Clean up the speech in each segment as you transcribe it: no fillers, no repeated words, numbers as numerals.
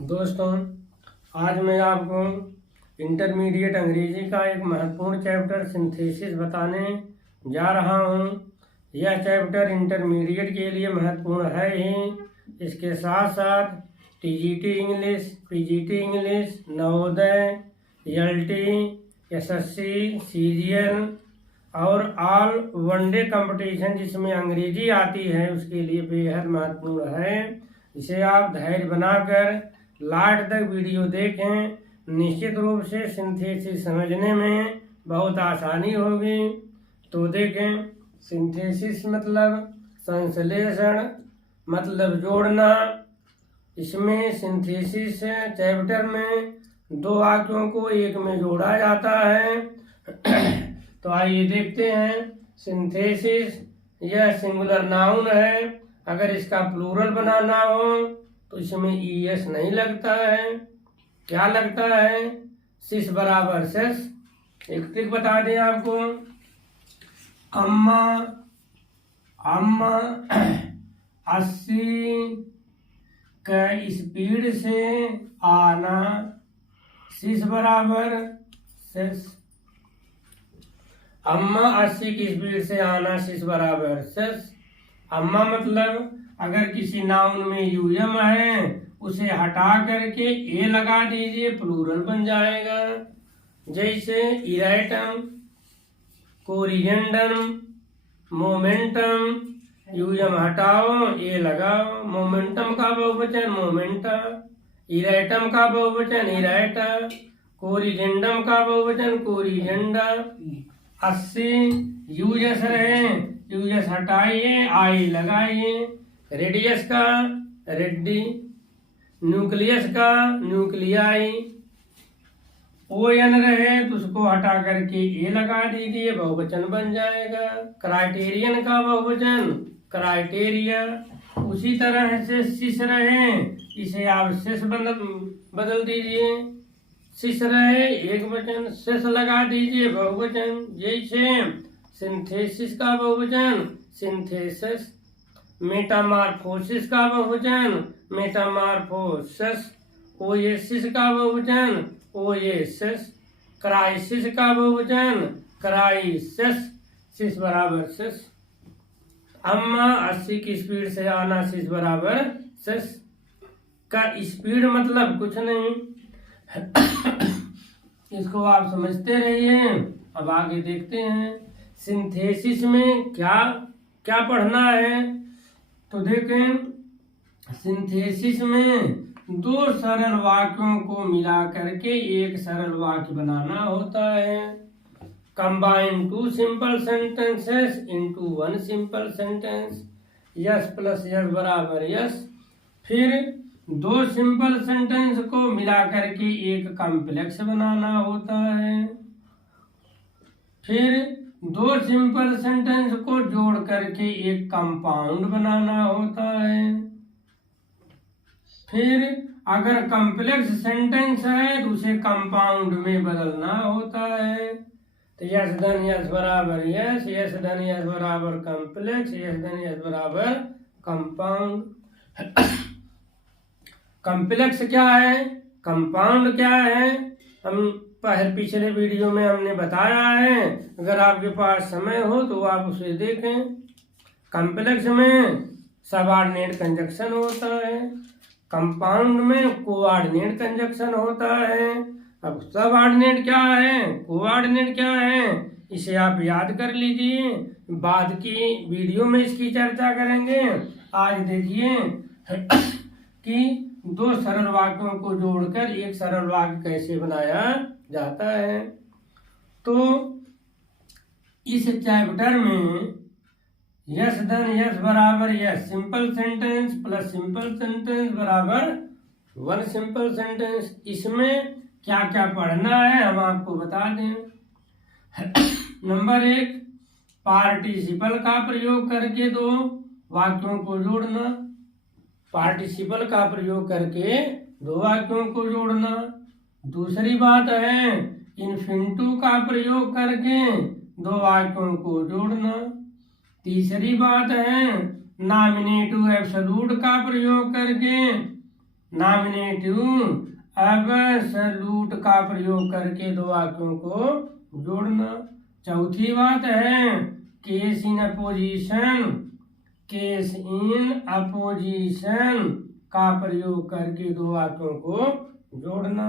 दोस्तों, आज मैं आपको इंटरमीडिएट अंग्रेजी का एक महत्वपूर्ण चैप्टर सिंथेसिस बताने जा रहा हूँ। यह चैप्टर इंटरमीडिएट के लिए महत्वपूर्ण है ही, इसके साथ साथ TGT English, PGT English, Navodaya, LT, SSC, CGL और ऑल वनडे कंपटीशन जिसमें अंग्रेजी आती है उसके लिए बेहद महत्वपूर्ण है। इसे आप धैर्य बनाकर लास्ट तक वीडियो देखें। निश्चित रूप से सिंथेसिस समझने में बहुत आसानी होगी। तो देखें, सिंथेसिस मतलब संश्लेषण, मतलब जोड़ना। इसमें सिंथेसिस चैप्टर में दो वाक्यों को एक में जोड़ा जाता है। तो आइए देखते हैं। सिंथेसिस यह सिंगुलर नाउन है। अगर इसका प्लूरल बनाना हो तो इसमें ईएस नहीं लगता है। क्या लगता है? सिस बराबर सेस। एक ट्रिक बता दें आपको। अम्मा 80 का स्पीड से आना, सिस बराबर सेस। अम्मा 80 की स्पीड से आना, सिस बराबर सेस। अम्मा मतलब अगर किसी नाउन में यूएम है उसे हटा करके ए लगा दीजिए, प्लूरल बन जाएगा। जैसे इरेटम, कोरिएंडम, मोमेंटम। यूएम हटाओ, ए लगाओ। मोमेंटम का बहुवचन मोमेंटा, इरेटम का बहुवचन इरेटा, कोरिएंडम का बहुवचन कोरिएंडा। 80 यूएस रहे, यूएस हटाइए, आई लगाइए। रेडियस का रेड्डी, न्यूक्लियस का न्यूक्लियाई। ओएन रहे तो उसको हटा करके ए लगा दीजिए, बहुवचन बन जाएगा। क्राइटेरियन का बहुवचन क्राइटेरिया। उसी तरह से सिस रहे, इसे आप सेस बदल दीजिए। सिस रहे एक वचन, सेस लगा दीजिए, बहुवचन। जैसे सिंथेसिस का बहुवचन सिंथेसिस, मेटामार्फोसिस का बहुवचन मेटामार्फोसिस, ओएसिस का बहुवचन ओएसिस, क्राइसिस का बहुवचन क्राइसिस, सिस बराबर सिस। अम्मा 80 की स्पीड से आना, सिस बराबर सिस। का स्पीड मतलब कुछ नहीं, इसको आप समझते रहिए। अब आगे देखते हैं सिंथेसिस में क्या क्या पढ़ना है। तो देखें, सिंथेसिस में दो सरल वाक्यों को मिला करके एक सरल वाक्य बनाना होता है। Combine two simple sentences into one simple sentence, S plus S बराबर यस। फिर दो सिंपल सेंटेंस को मिला करके एक कॉम्प्लेक्स बनाना होता है। फिर दो सिंपल सेंटेंस को जोड़ करके एक कंपाउंड बनाना होता है। फिर अगर कॉम्प्लेक्स सेंटेंस है तो उसे कंपाउंड में बदलना होता है। तो यस धन यस बराबर यस, यस धन यस बराबर कॉम्प्लेक्स, यस धन यस बराबर कंपाउंड। कॉम्प्लेक्स क्या है, कंपाउंड क्या है, हम पिछले वीडियो में हमने बताया है। अगर आपके पास समय हो तो आप उसे देखें। कॉम्प्लेक्स में सबऑर्डिनेट कंजक्शन होता है, कंपाउंड में कोऑर्डिनेट कंजक्शन होता है। अब सबऑर्डिनेट क्या है, कोऑर्डिनेट क्या है, इसे आप याद कर लीजिए। बाद की वीडियो में इसकी चर्चा करेंगे। आज देखिए कि दो सरल वाक्यों को जोड़कर एक सरल वाक्य कैसे बनाया जाता है। तो इस चैप्टर में यस धन यस बराबर yes simple sentence plus simple sentence बराबर वन सिंपल सेंटेंस, इसमें क्या क्या पढ़ना है हम आपको बता दें। नंबर 1, पार्टिसिपल का प्रयोग करके दो वाक्यों को जोड़ना। पार्टिसिपल का प्रयोग करके दो वाक्यों को जोड़ना। दूसरी बात है इन्फिनिटिव का प्रयोग करके दो वाक्यों को जोड़ना। तीसरी बात है नॉमिनेटिव एब्सोल्यूट का प्रयोग करके नॉमिनेटिव एब्सोल्यूट का प्रयोग करके दो वाक्यों को जोड़ना। चौथी बात है case in opposition, case in opposition का प्रयोग करके दो वाक्यों को जोड़ना।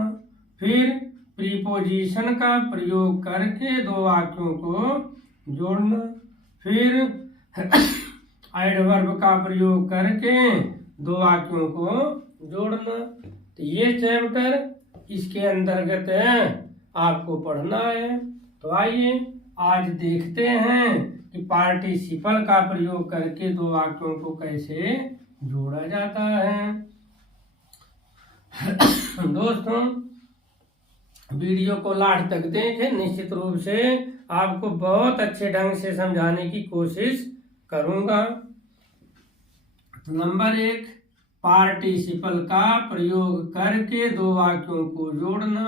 फिर प्रीपोजिशन का प्रयोग करके दो वाक्यों को जोड़ना। फिर एडवर्ब का प्रयोग करके दो वाक्यों को जोड़ना। तो ये चैप्टर इसके अंतर्गत आपको पढ़ना है। तो आइए आज देखते हैं कि पार्टिसिपल का प्रयोग करके दो वाक्यों को कैसे जोड़ा जाता है। दोस्तों, वीडियो को लास्ट तक देखें, निश्चित रूप से आपको बहुत अच्छे ढंग से समझाने की कोशिश करूंगा। तो नंबर 1, पार्टिसिपल का प्रयोग करके दो वाक्यों को जोड़ना।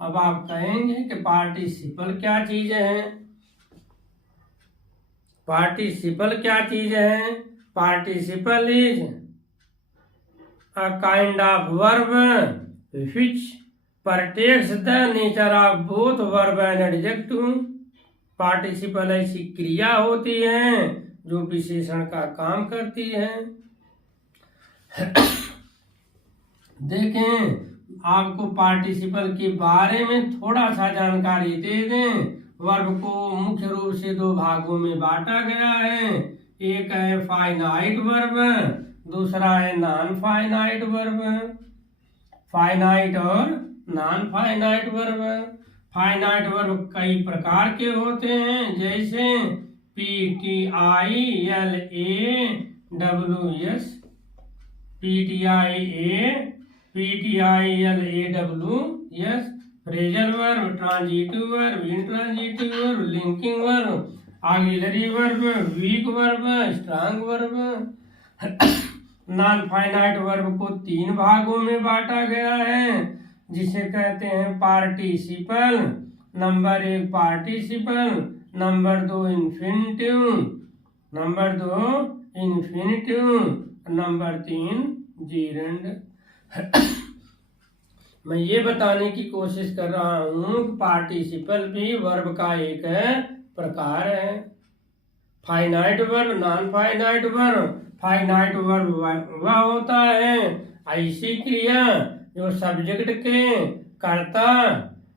अब आप कहेंगे कि पार्टिसिपल क्या चीज है? पार्टिसिपल क्या चीज है? Participle is a kind of verb which partakes the nature of both verb and adjective. Participle ऐसी क्रिया होती है जो विशेषण का काम करती है। देखें, आपको पार्टिसिपल के बारे में थोड़ा सा जानकारी दे दें। वर्ब को मुख्य रूप से दो भागों में बांटा गया है। एक है फाइनाइट वर्ब, दूसरा है नॉन फाइनाइट वर्ब। फाइनाइट और non finite verb. Finite verb कई प्रकार के होते हैं, जैसे PTILAWS, PTILAWS, phrasal verb, transitive verb, intransitive verb, linking verb, auxiliary verb, weak verb, strong verb. Non finite verb को 3 भागों में बांटा गया है, जिसे कहते हैं participle. Number 1 participle, number 2 infinitive, number 2 infinitive, number 3 जीरेंड। मैं ये बताने की कोशिश कर रहा हूँ कि पार्टिसिपल भी वर्ब का एक प्रकार है। Finite verb, non finite verb. Finite verb वह होता है ऐसी क्रिया जो सब्जेक्ट के कर्ता,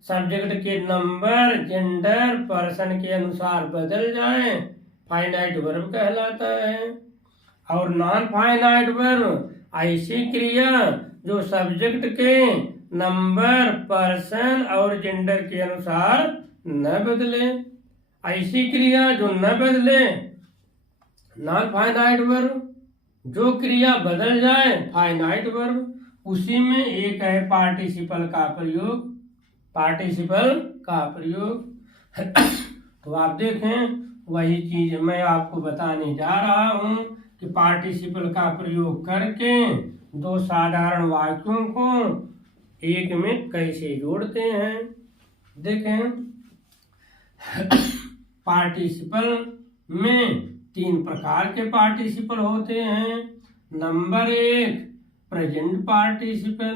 सब्जेक्ट के नंबर, जेंडर, पर्सन के अनुसार बदल जाए, फाइनाइट वर्ब कहलाता है। और नॉन फाइनाइट वर्ब ऐसी क्रिया जो सब्जेक्ट के नंबर, पर्सन और जेंडर के अनुसार न बदले। ऐसी क्रिया जो न बदले नॉन फाइनाइट वर्ब, जो क्रिया बदल जाए फाइनाइट वर्ब। उसी में एक है पार्टिसिपल का प्रयोग, पार्टिसिपल का प्रयोग। तो आप देखें, वही चीज मैं आपको बताने जा रहा हूं कि पार्टिसिपल का प्रयोग करके दो साधारण वाक्यों को एक में कैसे जोड़ते हैं। देखें, पार्टिसिपल में 3 प्रकार के पार्टिसिपल होते हैं। Number 1 present participle,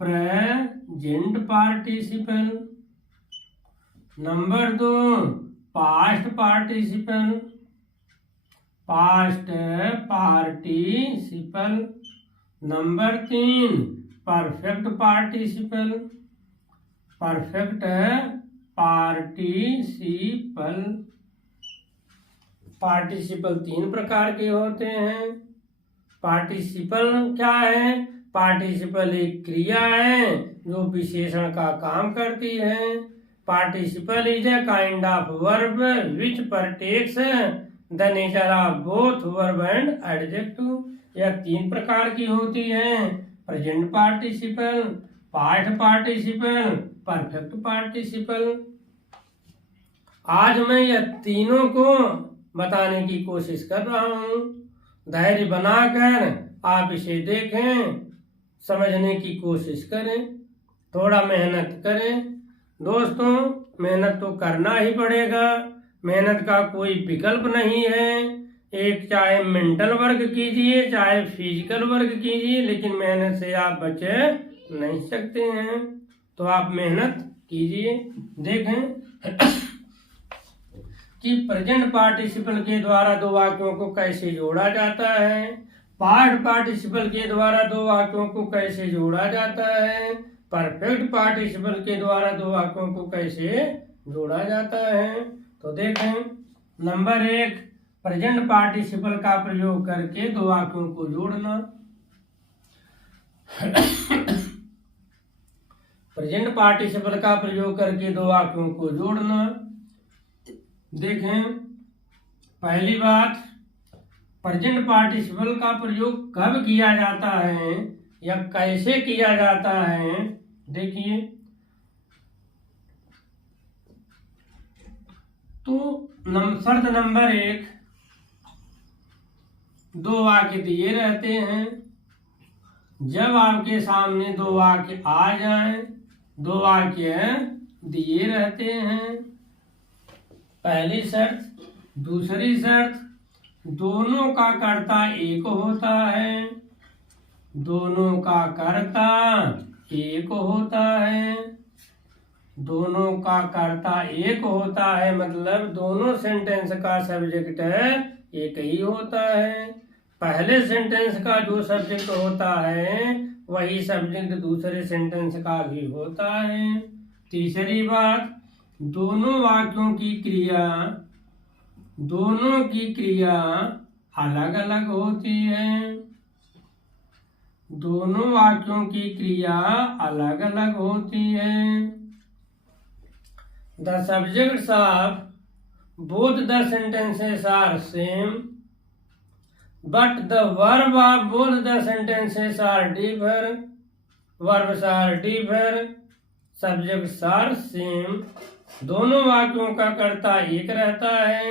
present participle. Number 2 past participle, past participle. Number 3 perfect participle, perfect participle. Participle 3 प्रकार के होते हैं। पार्टिसिपल क्या है? पार्टिसिपल एक क्रिया है जो विशेषण का काम करती है। Participle is a kind of verb which partakes the nature of both verb and adjective. यह 3 प्रकार की होती है, present participle, past participle, perfect participle. आज मैं यह तीनों को बताने की कोशिश कर रहा हूँ। धैर्य बनाकर आप इसे देखें, समझने की कोशिश करें, थोड़ा मेहनत करें। दोस्तों, मेहनत तो करना ही पड़ेगा, मेहनत का कोई विकल्प नहीं है। एक चाहे मेंटल वर्क कीजिए चाहे फिजिकल वर्क कीजिए, लेकिन मेहनत से आप बचे नहीं सकते हैं, तो आप मेहनत कीजिए। देखें कि प्रेजेंट पार्टिसिपल के द्वारा दो वाक्यों को कैसे जोड़ा जाता है, पास्ट पार्टिसिपल के द्वारा दो वाक्यों को कैसे जोड़ा जाता है, परफेक्ट पार्टिसिपल के द्वारा दो वाक्यों को कैसे जोड़ा जाता है। तो देखें, नंबर 1, प्रेजेंट पार्टिसिपल का प्रयोग करके दो वाक्यों को जोड़ना। प्रेजेंट पार्टिसिपल का प्रयोग करके दो वाक्यों को जोड़ना। देखें, पहली बात, प्रेजेंट पार्टिसिपल का प्रयोग कब किया जाता है या कैसे किया जाता है। देखिए, तो शर्त नंबर 1, दो वाक्य दिए रहते हैं। जब आपके सामने दो वाक्य आ जाएं, दो वाक्य दिए रहते हैं, पहली शर्त। दूसरी शर्त, दोनों का कर्ता एक होता है। दोनों का कर्ता एक होता है। दोनों का कर्ता एक होता है मतलब दोनों सेंटेंस का सब्जेक्ट एक ही होता है। पहले सेंटेंस का जो सब्जेक्ट होता है वही सब्जेक्ट दूसरे सेंटेंस का भी होता है। तीसरी बात, दोनों वाक्यों की क्रिया अलग अलग होती है। दोनों वाक्यों की क्रिया अलग अलग होती है। The subjects of both the sentences are same, but the verb of both the sentences are differ. Verbs are differ. Subjects are same. दोनों वाक्यों का कर्ता एक रहता है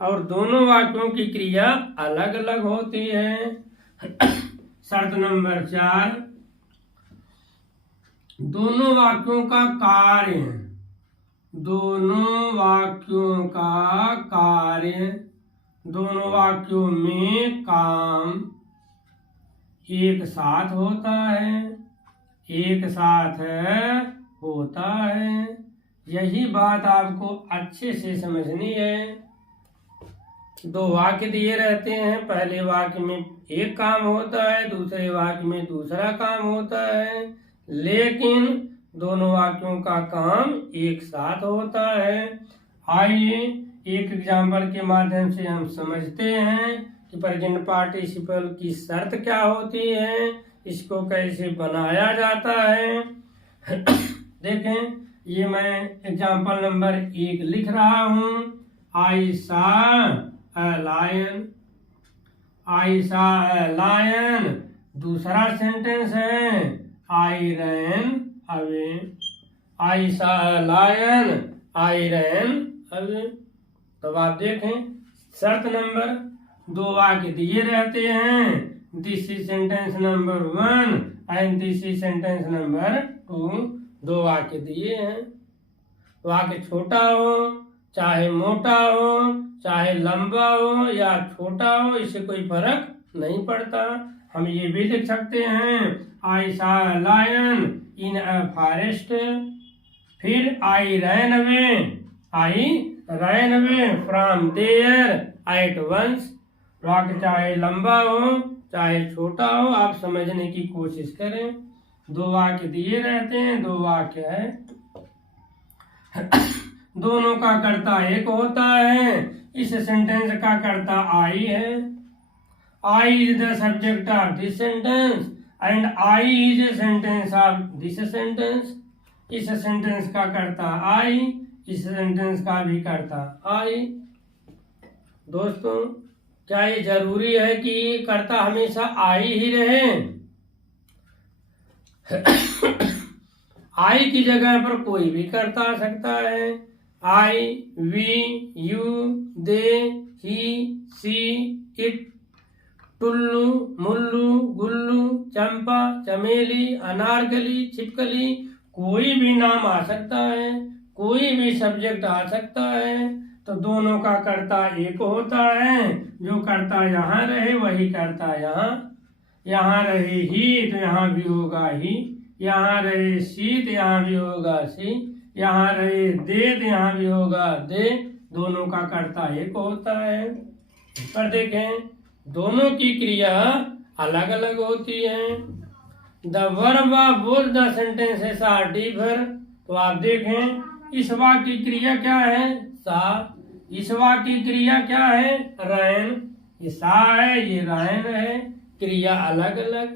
और दोनों वाक्यों की क्रिया अलग अलग होती है। शर्त नंबर 4, दोनों वाक्यों का कार्य, दोनों वाक्यों में काम एक साथ होता है। यही बात आपको अच्छे से समझनी है। दो वाक्य दिए रहते हैं, पहले वाक्य में एक काम होता है, दूसरे वाक्य में दूसरा काम होता है, लेकिन दोनों वाक्यों का काम एक साथ होता है। आइए एक एग्जाम्पल के माध्यम से हम समझते हैं कि प्रेजेंट पार्टिसिपल की शर्त क्या होती है, इसको कैसे बनाया जाता है। देखें, ये मैं एग्जाम्पल नंबर 1 लिख रहा हूँ। I saw a lion। दूसरा सेंटेंस है I ran away। I saw a lion, I ran away। तो आप देखें, शर्त नंबर 2 वाक्य दिए रहते हैं। This is sentence number 1 and this is sentence number 2। दो वाक्य दिए हैं। वाक्य छोटा हो चाहे मोटा हो, चाहे लंबा हो या छोटा हो, इससे कोई फर्क नहीं पड़ता। हम ये भी लिख सकते हैं I saw a lion in a forest। फिर I ran away from there at once। वाक्य चाहे लंबा हो चाहे छोटा हो, आप समझने की कोशिश करें। दो वाक्य दिए रहते हैं, दो वाक्य है। दोनों का कर्ता एक होता है। इस सेंटेंस का कर्ता I है। I is the subject of this sentence and I is a sentence of this sentence। इस सेंटेंस का कर्ता I, इस सेंटेंस का भी कर्ता I। दोस्तों, क्या ये जरूरी है कि कर्ता हमेशा I ही रहे? I की जगह पर कोई भी कर्ता आ सकता है। I, we, you, they, he, she, it, Tullu, mullu, गुल्लू, चंपा, चमेली, अनारकली, छिपकली, कोई भी नाम आ सकता है, कोई भी सब्जेक्ट आ सकता है। तो दोनों का कर्ता एक होता है। जो कर्ता यहाँ रहे वही कर्ता यहाँ रहे ही तो यहाँ भी होगा ही, यहाँ रहे सी तो यहाँ भी होगा सी, यहाँ रहे दे तो यहाँ भी होगा दे। दोनों का कर्ता एक होता है। पर देखें दोनों की क्रिया अलग अलग होती है। The verb of both the sentences are differ. तो आप देखें इस वाक्य की क्रिया क्या है? सा। इस वाक्य की क्रिया क्या है? रैन। ये सा है, ये रैन है। क्रिया अलग अलग,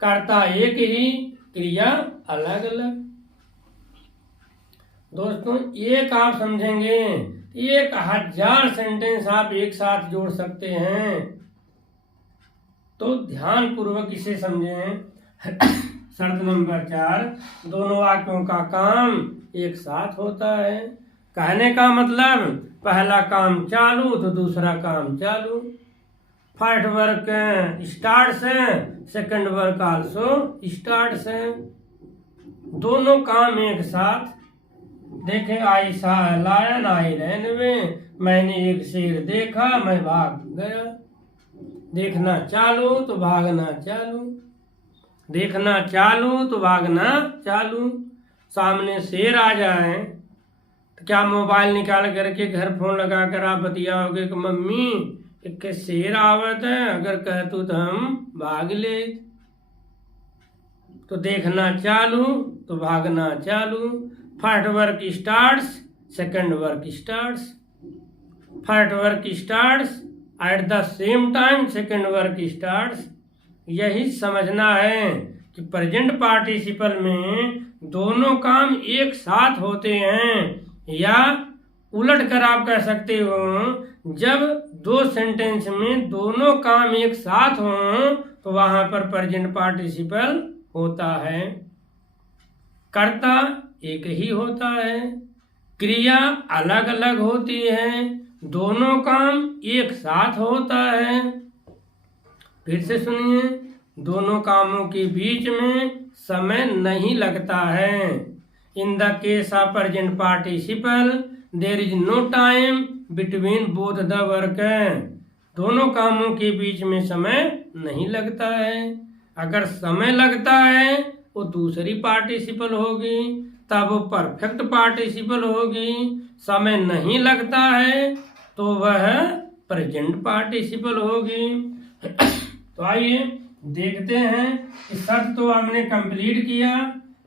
कर्ता एक ही, क्रिया अलग अलग। दोस्तों एक आप समझेंगे 1000 सेंटेंस आप एक साथ जोड़ सकते हैं। तो ध्यान पूर्वक इसे समझें। शर्त नंबर 4, दोनों वाक्यों का काम एक साथ होता है। कहने का मतलब पहला काम चालू तो दूसरा काम चालू। फर्स्ट वर्क स्टार्ट्स है, सेकंड वर्क आल्सो स्टार्ट्स है। दोनों काम एक साथ। देखें आई सा लायन आई रैन में, मैंने एक शेर देखा मैं भाग गया। देखना चालू तो भागना चालू, देखना चालू तो भागना चालू। सामने शेर आ जाए तो क्या मोबाइल निकाल करके घर फोन लगा कर आप बतियाओगे कि मम्मी एक शेर आवत है, अगर कहतू तो हम भाग ले। तो देखना चालू तो भागना चालू। First work starts, second work starts. First work starts at the same time, second work starts. यही समझना है कि प्रेजेंट पार्टिसिपल में दोनों काम एक साथ होते हैं, या उलट कर आप कह सकते हो जब दो सेंटेंस में दोनों काम एक साथ हों तो वहां पर प्रेजेंट पार्टिसिपल होता है। कर्ता एक ही होता है, क्रिया अलग अलग होती है, दोनों काम एक साथ होता है। फिर से सुनिए, दोनों कामों के बीच में समय नहीं लगता है। In the case of present participle there is no time between both the work. दोनों कामों के बीच में समय नहीं लगता है। अगर समय लगता है वो दूसरी पार्टिसिपल होगी, तब वो परफेक्ट पार्टिसिपल होगी। समय नहीं लगता है तो वह प्रेजेंट पार्टिसिपल होगी। तो आइए देखते हैं कि शर्त तो हमने कंप्लीट किया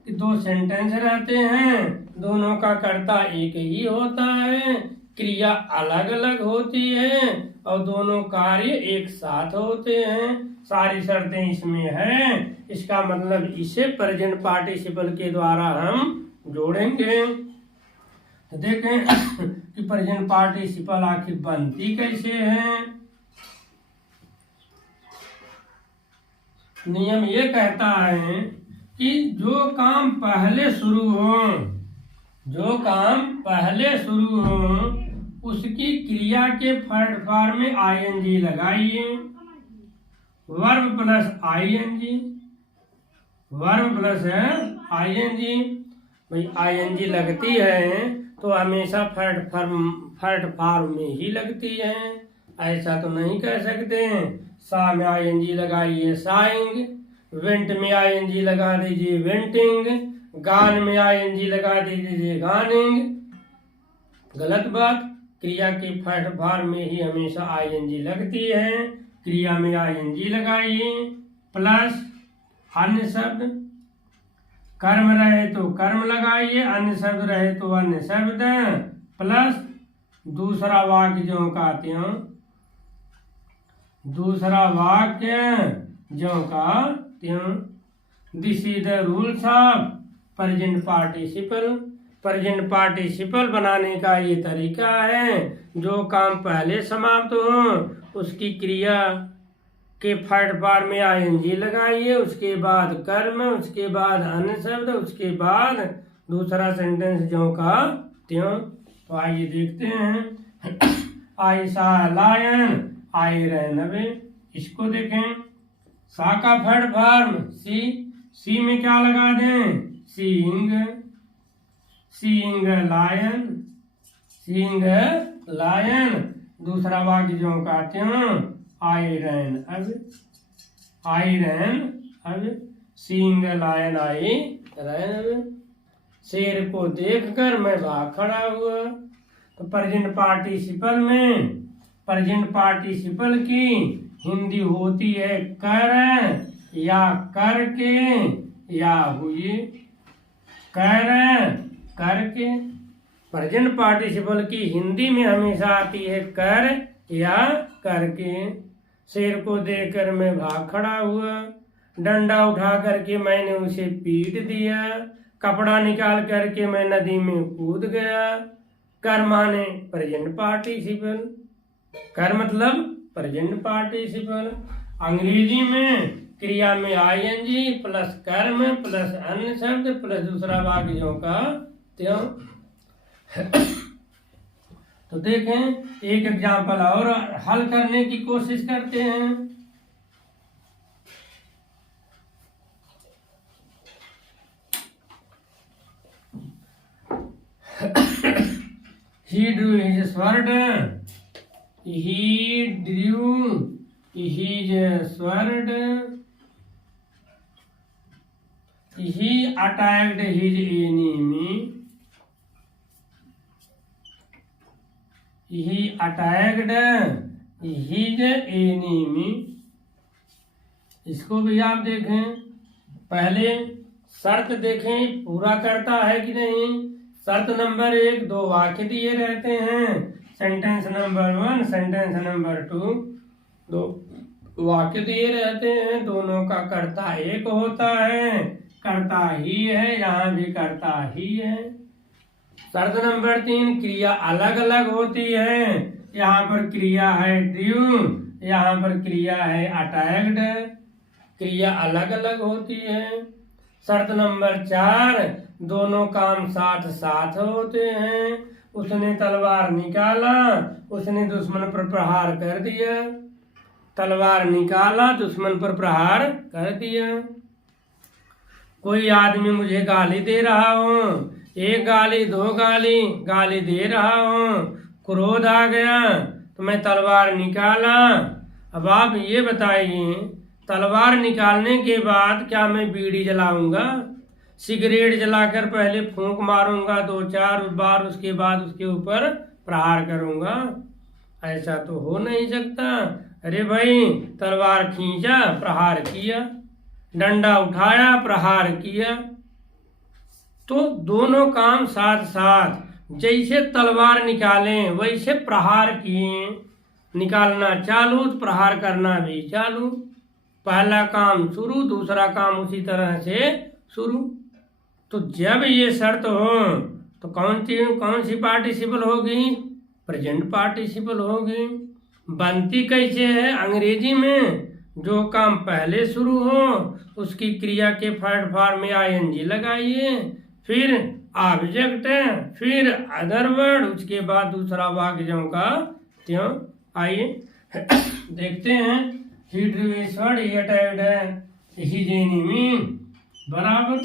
कि दो सेंटेंस रहते हैं, दोनों का कर्ता एक ही होता है, क्रिया अलग अलग होती है और दोनों कार्य एक साथ होते हैं। सारी शर्तें इसमें हैं। इसका मतलब इसे प्रेजेंट पार्टिसिपल के द्वारा हम जोड़ेंगे। तो देखें कि प्रेजेंट पार्टिसिपल आखिर बनती कैसे है। नियम ये कहता है कि जो काम पहले शुरू हो, जो काम पहले शुरू हो उसकी क्रिया के थर्ड फॉर्म में आईएनजी लगाइए। Verb plus ING, verb plus ING. भाई आईएनजी लगती है तो हमेशा थर्ड फॉर्म में ही लगती है, ऐसा तो नहीं कह सकते। सा में आईएनजी लगाइए साइंग, वेंट में आईएनजी लगा दीजिए वेंटिंग, गान में आईएनजी लगा दीजिए गानिंग। गलत बात। क्रिया के फर्स्ट फॉर्म में ही हमेशा आईएनजी लगती है। क्रिया में आईएनजी लगाइए प्लस अन्य शब्द। कर्म रहे तो कर्म लगाइए, अन्य शब्द रहे तो अन्य शब्द प्लस दूसरा वाक्य ज्यों का त्यों, दूसरा वाक्य ज्यों का त्यों। This is the rules of present participle. Present participle बनाने का ये तरीका है। जो काम पहले समाप्त हो उसकी क्रिया के थर्ड फॉर्म में आईएनजी लगाइए, उसके बाद कर्म, उसके बाद अन्य शब्द, उसके बाद दूसरा सेंटेंस ज्यों का त्यों। तो आइए देखते हैं। आई सा लायन, आई रैन अवे। इसको देखें। सा का थर्ड फॉर्म सी, सी में क्या लगा दें? Seeing, seeing lion, seeing lion, दूसरा वाक्य जो का त्यों, आई रैन, अब आई रैन, अब सीइंग लायन, आई रैन, अब शेर को देखकर मैं भाग खड़ा हुआ। तो प्रेजेंट पार्टिसिपल में प्रेजेंट पार्टिसिपल की हिंदी होती है कर या करके या हुई, कर करके। प्रेजेंट पार्टिसिपल की हिंदी में हमेशा आती है कर या करके। शेर को देखकर मैं भाग खड़ा हुआ, डंडा उठा करके मैंने उसे पीट दिया, कपड़ा निकाल करके मैं नदी में कूद गया। कर माने प्रेजेंट पार्टिसिपल, कर मतलब प्रेजेंट पार्टिसिपल। अंग्रेजी में क्रिया में आईएनजी प्लस कर्म प्लस अन्य शब्द प्लस दूसरा वाक्य जो का त्यों। तो देखें एक एग्जाम्पल और हल करने की कोशिश करते हैं। He drew his sword. He drew his sword. He attacked his enemy. He attacked his enemy. इसको भी आप देखें, पहले शर्त देखें पूरा करता है कि नहीं। शर्त नंबर 1 दो वाक्य दिए रहते हैं, सेंटेंस नंबर 1 सेंटेंस नंबर 2 दो वाक्य दिए रहते हैं, दोनों का कर्ता एक होता है, कर्ता ही है, यहाँ भी कर्ता ही है। शर्त नंबर 3 क्रिया अलग अलग होती है, यहाँ पर क्रिया है ड्यू, यहाँ पर क्रिया है अटैक्ड, क्रिया अलग अलग होती है। शर्त नंबर 4 दोनों काम साथ साथ होते हैं। उसने तलवार निकाला, उसने दुश्मन पर प्रहार कर दिया, तलवार निकाला दुश्मन पर प्रहार कर दिया। कोई आदमी मुझे गाली दे रहा हो, एक गाली दो गाली दे रहा हो, क्रोध आ गया तो मैं तलवार निकाला। अब आप ये बताइए, तलवार निकालने के बाद क्या मैं बीड़ी जलाऊंगा, सिगरेट जलाकर पहले फूंक मारूंगा 2-4 बार, उसके बाद उसके ऊपर प्रहार करूंगा? ऐसा तो हो नहीं सकता। अरे भाई तलवार खींचा प्रहार किया, डंडा उठाया प्रहार किया, तो दोनों काम साथ साथ, जैसे तलवार निकालें वैसे प्रहार किए, निकालना चालू तो प्रहार करना भी चालू, पहला काम शुरू दूसरा काम उसी तरह से शुरू। तो जब ये शर्त हो तो कौन सी पार्टिसिपल होगी, प्रेजेंट पार्टिसिपल होगी। बनती कैसे है अंग्रेजी में, जो काम पहले शुरू हो उसकी क्रिया के थर्ड फॉर्म में आईएनजी लगाइए, फिर ऑब्जेक्ट, फिर अदर वर्ड, उसके बाद दूसरा वाक्य जो का त्यों। आइए देखते हैं। ही ड्रू हिज स्वॉर्ड, ही अटैक्ड हिज एनिमी, बराबर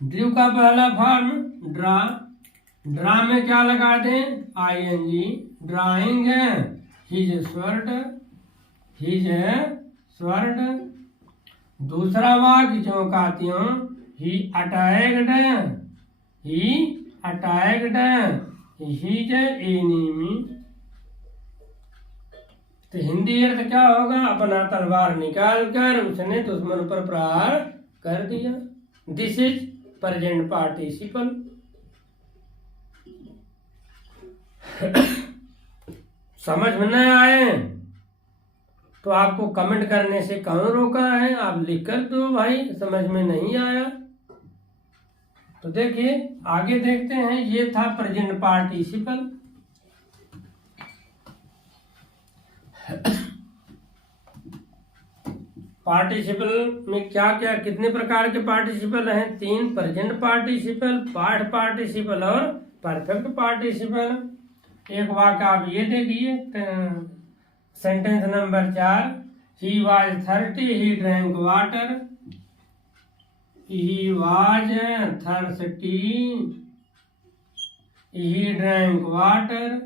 ड्रू का पहला फॉर्म ड्रा, ड्रा में क्या लगा दें आईएनजी, ड्राइंग है हिज स्वॉर्ड, हिज स्वॉर्ड। दूसरा वाक्य जो का त्यों, ही अटैक्ड हिज एनिमी। तो हिंदी अर्थ क्या होगा, अपना तलवार निकाल कर उसने दुश्मन पर प्रहार कर दिया। This is present participle. समझ में न आए तो आपको कमेंट करने से कौन रोका है, आप लिख कर दो भाई समझ में नहीं आया। तो देखिए आगे देखते हैं, ये था प्रेजेंट पार्टिसिपल। पार्टिसिपल में क्या क्या कितने प्रकार के पार्टिसिपल हैं, 3, प्रेजेंट पार्टिसिपल, पास्ट पार्टिसिपल और परफेक्ट पार्टिसिपल। एक वाक्य आप ये देखिए, sentence number 4, he was 30 he drank water, he was 30 he drank water,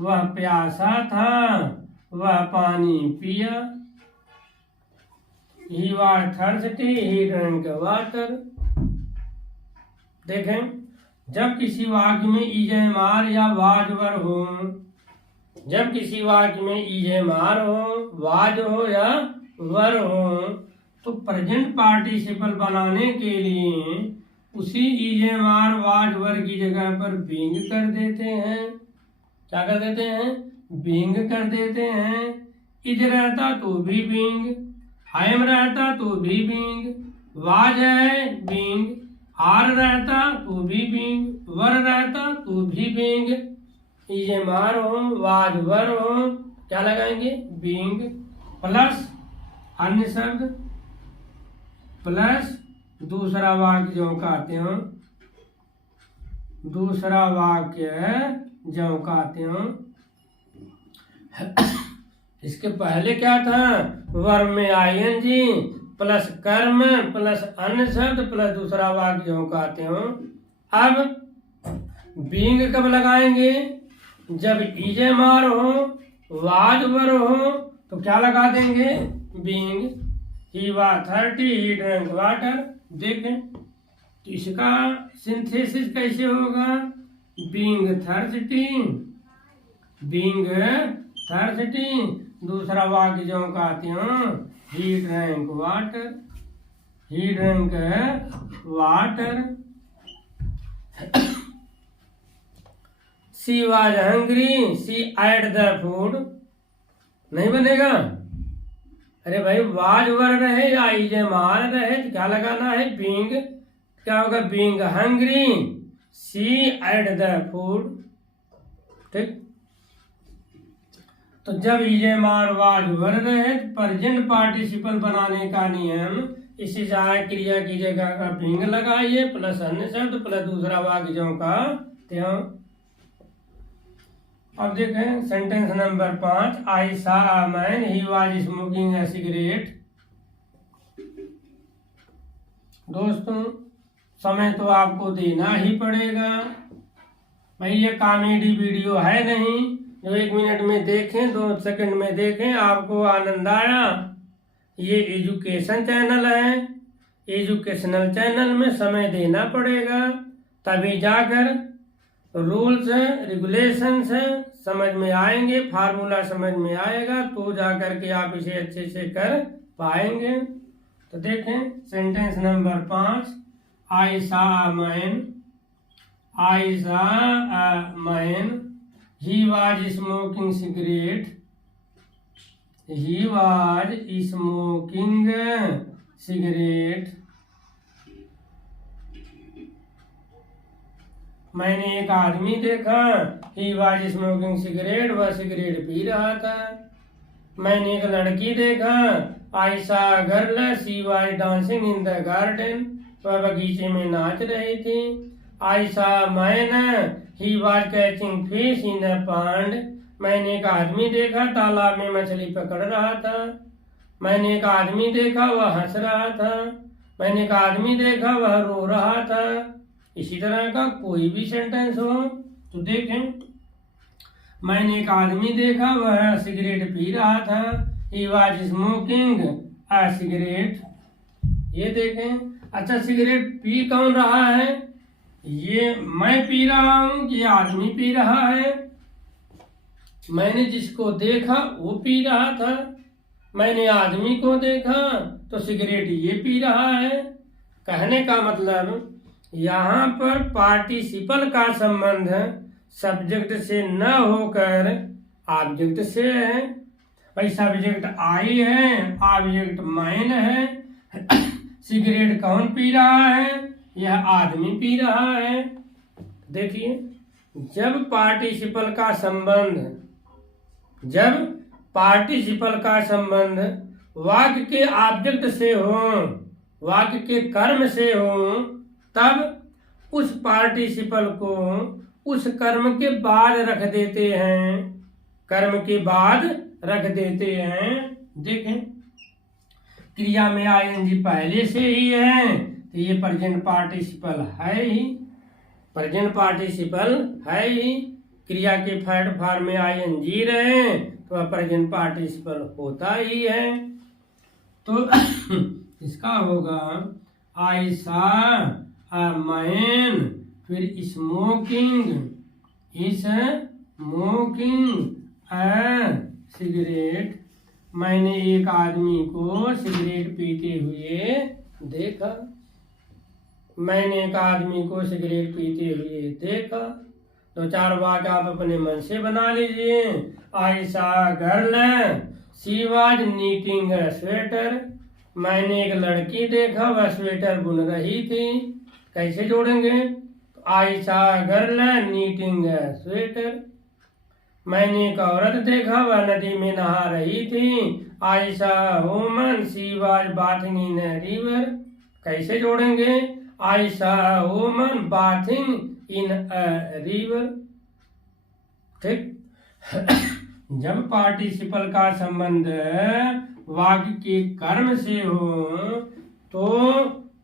वह प्यासा था, वह पानी पिया। He was thirsty, he drank water। देखें, जब किसी वाक्य में ईजेमार या वाजवर हो, जब किसी वाक्य में ईजेमार हो, वाज हो या वर हो, तो प्रेजेंट पार्टिसिपल बनाने के लिए उसी ईजेमार वाज वर की जगह पर बीइंग कर देते हैं। क्या कर देते हैं? बीइंग कर देते हैं। इज रहता तो भी बीइंग, एम रहता तो भी बीइंग, वाज है बीइंग, आर रहता तो भी बीइंग, वर रहता तो भी बीइंग। ईजेमार हो, वाज वर हो, क्या लगाएंगे? बीइंग प्लस अन्य शब्द प्लस दूसरा वाक्य जो कहते हो, दूसरा वाक्य जो कहते हो। इसके पहले क्या था? वर्ब में आईएनजी प्लस कर्म प्लस अन्य शब्द प्लस दूसरा वाक्य जो कहते हो। अब बीइंग कब लगाएंगे? जब ईजेमार हो, वाज वर हो, तो क्या लगा देंगे? Being. He was 30, he drank water. देखें तो इसका सिंथेसिस कैसे होगा? बीइंग 30, बीइंग 30, दूसरा वाक्य जो कहते हो, he drank water, he drank water. She was hungry, she eight the food. नहीं बनेगा? अरे भाई, वाज वर रहे या ईजेमार रहे, क्या लगाना है? बीइंग। क्या होगा? Being hungry, she eight the food. ठीक। तो जब ईजेमार वाज वर रहे, प्रेजेंट पार्टिसिपल बनाने का नियम, इसी सहायक क्रिया की जगह का बीइंग लगाइए प्लस अन्य शब्द प्लस दूसरा वाक्य जो का त्यों। अब देखें सेंटेंस नंबर 5। आई सा a man, he was smoking A cigarette. दोस्तों, समय तो आपको देना ही पड़ेगा भाई। ये कॉमेडी वीडियो है नहीं जो 1 मिनट में देखें, 2 सेकंड में देखें, आपको आनंद आया। ये एजुकेशन चैनल है, एजुकेशनल चैनल में समय देना पड़ेगा, तभी जाकर रूल्स हैं, रेगुलेशंस हैं समझ में आएंगे, फार्मूला समझ में आएगा, तो जाकर के आप इसे अच्छे से कर पाएंगे। तो देखें सेंटेंस नंबर 5। आई सा अ मैन, आई सा a man, he was smoking cigarette, he was smoking cigarette. मैंने एक आदमी देखा, ही वाज स्मोकिंग सिगरेट, वह सिगरेट पी रहा था। मैंने एक लड़की देखा, आई सा girl, she was dancing in the garden, वह बगीचे में नाच रही थी। आई सा man, he was catching fish in a pond, मैंने एक आदमी देखा तालाब में मछली पकड़ रहा था। मैंने एक आदमी देखा, वह हंस रहा था। मैंने एक आदमी देखा, वह रो रहा था। इसी तरह का कोई भी सेंटेंस हो तो देखें। मैंने एक आदमी देखा, वह सिगरेट पी रहा था, he was smoking a cigarette. ये देखें। अच्छा, सिगरेट पी कौन रहा है? ये मैं पी रहा हूं कि आदमी पी रहा है? मैंने जिसको देखा वो पी रहा था, मैंने आदमी को देखा तो सिगरेट ये पी रहा है। कहने का मतलब यहाँ पर पार्टिसिपल का संबंध सब्जेक्ट से न होकर ऑब्जेक्ट से है। भाई सब्जेक्ट आई है, ऑब्जेक्ट मैन है। सिगरेट कौन पी रहा है? यह आदमी पी रहा है। देखिए, जब पार्टिसिपल का संबंध वाक्य के ऑब्जेक्ट से हो, वाक्य के कर्म से हो, तब उस पार्टिसिपल को उस कर्म के बाद रख देते हैं, कर्म के बाद रख देते हैं। देखें, क्रिया में आईएनजी पहले से ही है तो ये प्रेजेंट पार्टिसिपल है ही, प्रेजेंट पार्टिसिपल है ही। क्रिया के थर्ड फॉर्म में आईएनजी रहे तो वह प्रेजेंट पार्टिसिपल होता ही है। तो इसका होगा आई सा अ मैन, फिर स्मोकिंग अ सिगरेट, मैंने एक आदमी को सिगरेट पीते हुए देखा। मैंने एक आदमी को सिगरेट पीते हुए देखा। दो चार वाक्य आप अपने मन से बना लीजिए। आई सा girl she was knitting a sweater, मैंने एक लड़की देखा वह स्वेटर बुन रही थी। कैसे जोड़ेंगे? आई सा गर्ल नीटिंग अ स्वेटर। मैंने एक औरत देखा वह नदी में नहा रही थी। आई सा woman she was bathing in a river. कैसे जोड़ेंगे? आई सा woman bathing in a river. ठीक। जब पार्टिसिपल का संबंध वाक्य के कर्म से हो तो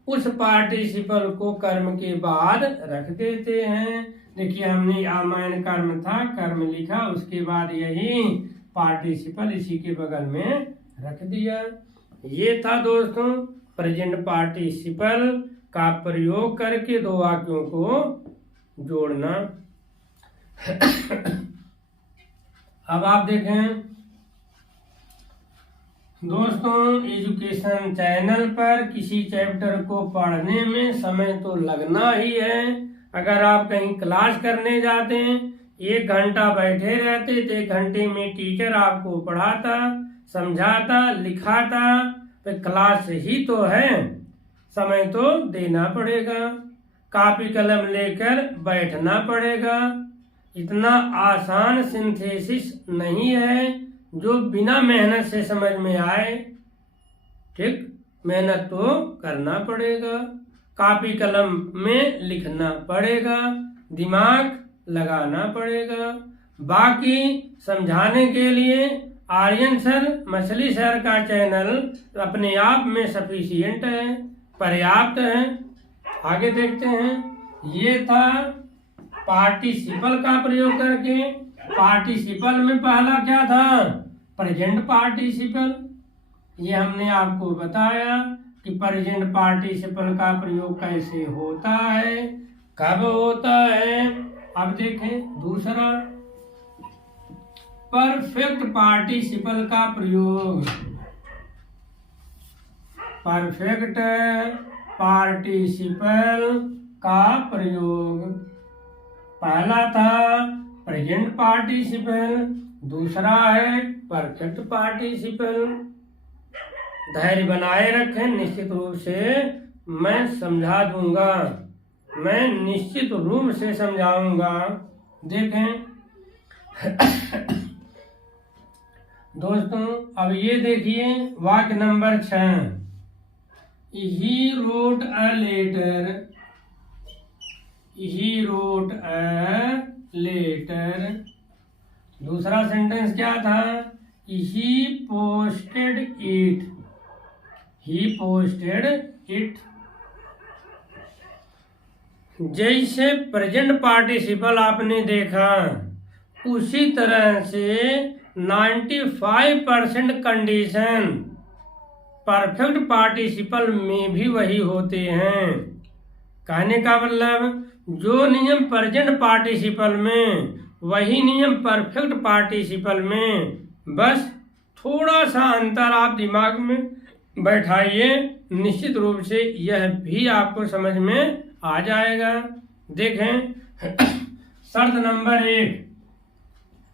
उस पार्टिसिपल को कर्म के बाद रख देते हैं। देखिए हमने आमैन कर्म था, कर्म लिखा, उसके बाद यही पार्टिसिपल इसी के बगल में रख दिया। ये था दोस्तों प्रेजेंट पार्टिसिपल का प्रयोग करके दो वाक्यों को जोड़ना। अब आप देखें दोस्तों, एजुकेशन चैनल पर किसी चैप्टर को पढ़ने में समय तो लगना ही है। अगर आप कहीं क्लास करने जाते हैं, 1 घंटा बैठे रहते तो 1 घंटे में टीचर आपको पढ़ाता, समझाता, लिखाता, तो क्लास ही तो है, समय तो देना पड़ेगा, कॉपी कलम लेकर बैठना पड़ेगा। इतना आसान सिंथेसिस नहीं है जो बिना मेहनत से समझ में आए। ठीक, मेहनत तो करना पड़ेगा, कॉपी कलम में लिखना पड़ेगा, दिमाग लगाना पड़ेगा। बाकी समझाने के लिए आर्यन सर, मछली सर का चैनल अपने आप में सफिशिएंट है, पर्याप्त है। आगे देखते हैं। ये था पार्टिसिपल का प्रयोग करके। पार्टिसिपल में पहला क्या था? Present participle. ये हमने आपको बताया कि प्रेजेंट पार्टिसिपल का प्रयोग कैसे होता है, कब होता है। अब देखें दूसरा, परफेक्ट पार्टिसिपल का प्रयोग। परफेक्ट पार्टिसिपल का प्रयोग पहला था प्रेजेंट पार्टिसिपल, दूसरा है परफेक्ट पार्टिसिपल। धैर्य बनाए रखें, निश्चित रूप से मैं समझा दूंगा, मैं निश्चित रूप से समझाऊंगा। देखें दोस्तों, अब ये देखिए वाक्य number 6। He wrote a letter. He wrote a letter. दूसरा सेंटेंस क्या था? He posted it. He posted it. जैसे प्रेजेंट पार्टिसिपल आपने देखा, उसी तरह से 95% कंडीशन परफेक्ट पार्टिसिपल में भी वही होते हैं। कहने का मतलब जो नियम प्रेजेंट पार्टिसिपल में, वही नियम परफेक्ट पार्टिसिपल में, बस थोड़ा सा अंतर आप दिमाग में बैठाइए, निश्चित रूप से यह भी आपको समझ में आ जाएगा। देखें शर्त नंबर 1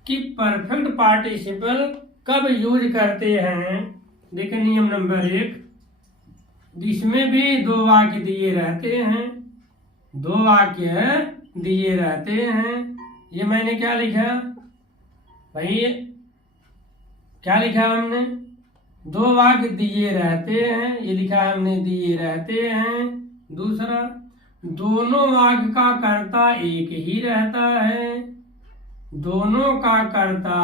कि परफेक्ट पार्टिसिपल कब यूज करते हैं। देखें नियम नंबर 1, इसमें भी 2 वाक्य दिए रहते हैं, 2 वाक्य दिए रहते हैं। ये मैंने क्या लिखा भाई, क्या लिखा हमने? 2 वाक्य दिए रहते हैं, ये लिखा हमने दिए रहते हैं। दूसरा, दोनों वाक्य का कर्ता एक ही रहता है, दोनों का कर्ता